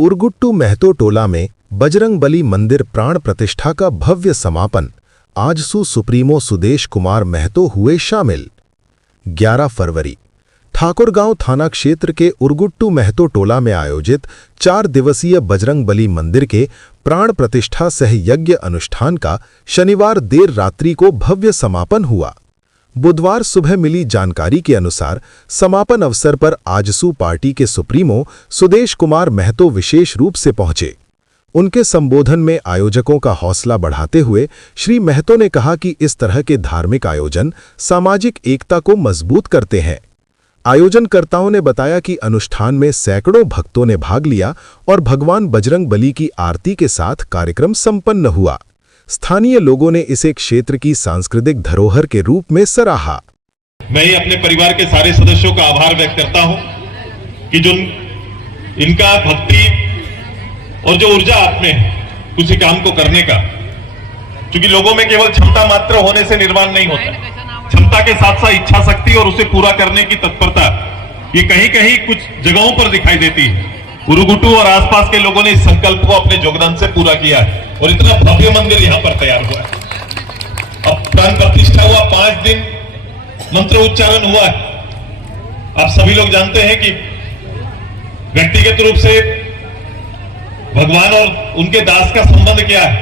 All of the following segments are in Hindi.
उरगुट्टू महतो टोला में बजरंगबली मंदिर प्राण प्रतिष्ठा का भव्य समापन। आजसू सुप्रीमो सुदेश कुमार महतो हुए शामिल। 11 फरवरी ठाकुरगांव थाना क्षेत्र के उरगुट्टू महतो टोला में आयोजित 4 दिवसीय बजरंगबली मंदिर के प्राण प्रतिष्ठा सह यज्ञ अनुष्ठान का शनिवार देर रात्रि को भव्य समापन हुआ। बुधवार सुबह मिली जानकारी के अनुसार समापन अवसर पर आजसू पार्टी के सुप्रीमो सुदेश कुमार महतो विशेष रूप से पहुंचे। उनके संबोधन में आयोजकों का हौसला बढ़ाते हुए श्री महतो ने कहा कि इस तरह के धार्मिक आयोजन सामाजिक एकता को मजबूत करते हैं। आयोजनकर्ताओं ने बताया कि अनुष्ठान में सैकड़ों भक्तों ने भाग लिया और भगवान बजरंगबली की आरती के साथ कार्यक्रम संपन्न हुआ। स्थानीय लोगों ने इसे क्षेत्र की सांस्कृतिक धरोहर के रूप में सराहा। मैं अपने परिवार के सारे सदस्यों का आभार व्यक्त करता हूं कि जो इनका भक्ति और जो ऊर्जा आप में है किसी काम को करने का, क्योंकि लोगों में केवल क्षमता मात्र होने से निर्माण नहीं होता, क्षमता के साथ साथ इच्छा शक्ति और उसे पूरा करने की तत्परता ये कहीं कहीं कुछ जगहों पर दिखाई देती है। उरगुट्टू और आसपास के लोगों ने इस संकल्प को अपने योगदान से पूरा किया है और इतना भव्य मंदिर यहां पर तैयार हुआ है। अब प्राण प्रतिष्ठा हुआ, 5 दिन मंत्र उच्चारण हुआ है। आप सभी लोग जानते हैं कि व्यक्तिगत रूप से भगवान और उनके दास का संबंध क्या है।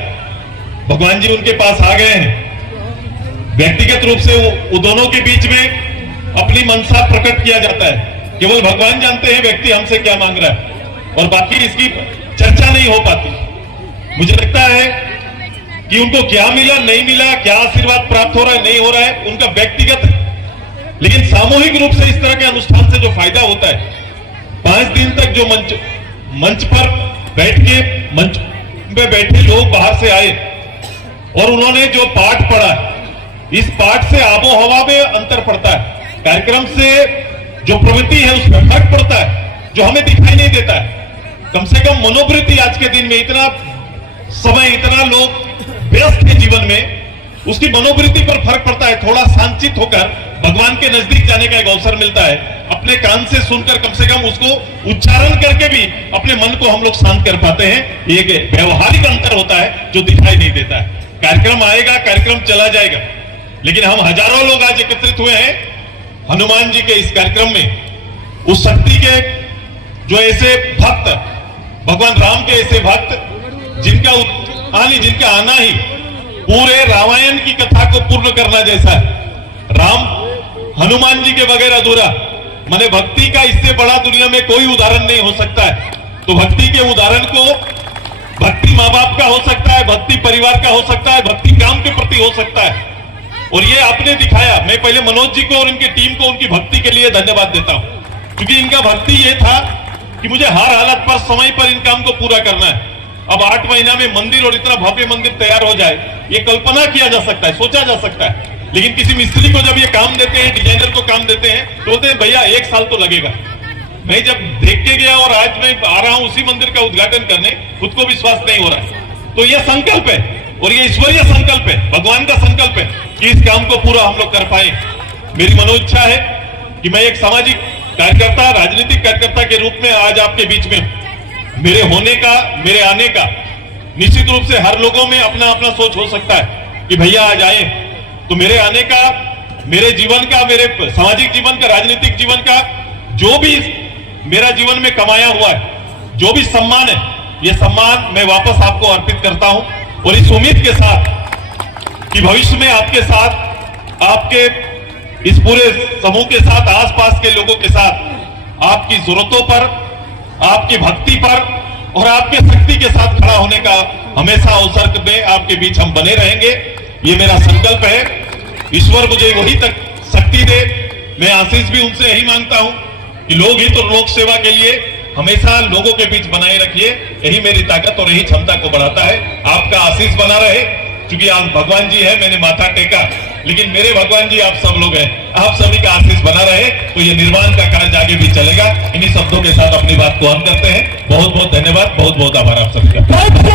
भगवान जी उनके पास आ गए हैं, व्यक्तिगत रूप से वो दोनों के बीच में अपनी मनसा प्रकट किया जाता है। केवल भगवान जानते हैं व्यक्ति हमसे क्या मांग रहा है और बाकी इसकी चर्चा नहीं हो पाती। मुझे लगता है कि उनको क्या मिला, नहीं मिला, क्या आशीर्वाद प्राप्त हो रहा है, नहीं हो रहा है, उनका व्यक्तिगत है, लेकिन सामूहिक रूप से इस तरह के अनुष्ठान से जो फायदा होता है, 5 दिन तक जो मंच पर बैठ के मंच पे बैठे लोग बाहर से आए और उन्होंने जो पाठ पढ़ा, इस पाठ से आबो हवा में अंतर पड़ता है। कार्यक्रम से जो प्रवृत्ति है उसमें फर्क पड़ता है, जो हमें दिखाई नहीं देता है। कम से कम मनोवृत्ति आज के दिन में इतना समय, इतना लोग व्यस्त है जीवन में, उसकी मनोवृत्ति पर फर्क पड़ता है। थोड़ा शांतित होकर भगवान के नजदीक जाने का एक अवसर मिलता है। अपने कान से सुनकर कम से कम उसको उच्चारण करके भी अपने मन को हम लोग शांत कर पाते हैं। ये एक व्यवहारिक अंतर होता है जो दिखाई नहीं देता है। कार्यक्रम आएगा, कार्यक्रम चला जाएगा, लेकिन हम हजारों लोग आज एकत्रित हुए हैं हनुमान जी के इस कार्यक्रम में। उस शक्ति के जो ऐसे भक्त, भगवान राम के ऐसे भक्त जिनका आना ही पूरे रामायण की कथा को पूर्ण करना जैसा है। राम हनुमान जी के बगैर अधूरा, माने भक्ति का इससे बड़ा दुनिया में कोई उदाहरण नहीं हो सकता है। तो भक्ति के उदाहरण को भक्ति माँ बाप का हो सकता है, भक्ति परिवार का हो सकता है, भक्ति काम के प्रति हो सकता है, और ये आपने दिखाया। मैं पहले मनोज जी को और इनकी टीम को उनकी भक्ति के लिए धन्यवाद देता हूं, क्योंकि इनका भक्ति ये था कि मुझे हर हालत पर, समय पर इन काम को पूरा करना है। अब 8 महीना में मंदिर और इतना भव्य मंदिर तैयार हो जाए, ये कल्पना किया जा सकता है, सोचा जा सकता है, लेकिन किसी मिस्त्री को जब ये काम देते हैं, डिजाइनर को काम देते हैं, तो बोलते हैं भैया 1 साल तो लगेगा। मैं जब देख के गया और आज मैं आ रहा हूं उसी मंदिर का उद्घाटन करने, खुद को विश्वास नहीं हो रहा है। तो ये संकल्प है और ये ईश्वरीय संकल्प है, भगवान का संकल्प है कि इस काम को पूरा हम लोग कर पाए। मेरी मनोइच्छा है कि मैं एक सामाजिक कार्यकर्ता, राजनीतिक कार्यकर्ता के रूप में आज आपके बीच में मेरे होने का, मेरे आने का, निश्चित रूप से हर लोगों में अपना अपना सोच हो सकता है कि भैया आज आए तो मेरे आने का, मेरे जीवन का, मेरे सामाजिक जीवन का, राजनीतिक जीवन का, जो भी मेरा जीवन में कमाया हुआ है, जो भी सम्मान है, ये सम्मान मैं वापस आपको अर्पित करता हूं और इस उम्मीद के साथ कि भविष्य में आपके साथ, आपके इस पूरे समूह के साथ, आसपास के लोगों के साथ आपकी जरूरतों पर, आपकी भक्ति पर और आपके शक्ति के साथ खड़ा होने का हमेशा अवसर में आपके बीच हम बने रहेंगे। ये मेरा संकल्प है। ईश्वर मुझे वही तक शक्ति दे। मैं आशीष भी उनसे यही मांगता हूं कि लोक हित और लोक सेवा के लिए हमेशा लोगों के बीच बनाए रखिए। यही मेरी ताकत और यही क्षमता को बढ़ाता है। आपका आशीष बना रहे, क्योंकि आप भगवान जी है, मैंने माथा टेका, लेकिन मेरे भगवान जी आप सब लोग हैं। आप सभी का आशीष बना रहे तो ये निर्माण का कार्य आगे भी चलेगा। इन्हीं शब्दों के साथ अपनी बात को अंत करते हैं। बहुत बहुत धन्यवाद, बहुत बहुत आभार आप सभी का।